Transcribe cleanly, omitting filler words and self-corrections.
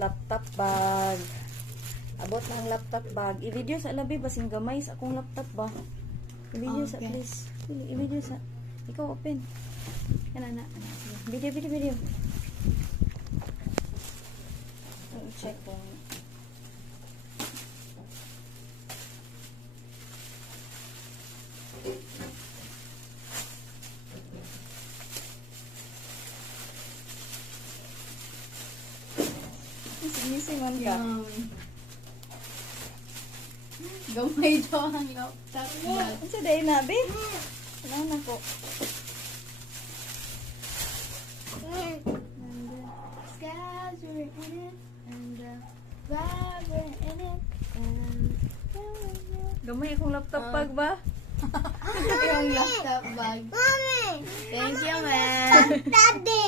laptop bag. Abot na ang laptop bag. I-video sa labi basing gamay sa akong laptop ba. I-video sa please. I-video sa. Ikaw open. Yan na. Video. Check kung Sinising ka. Gamay daw ang laptop bag. Ano sa day na, be? Wala na ko. Skies were in it, and the clouds were in it, and Gamay akong laptop bag ba? yung laptop bag. Mommy! Thank you, man. Daddy!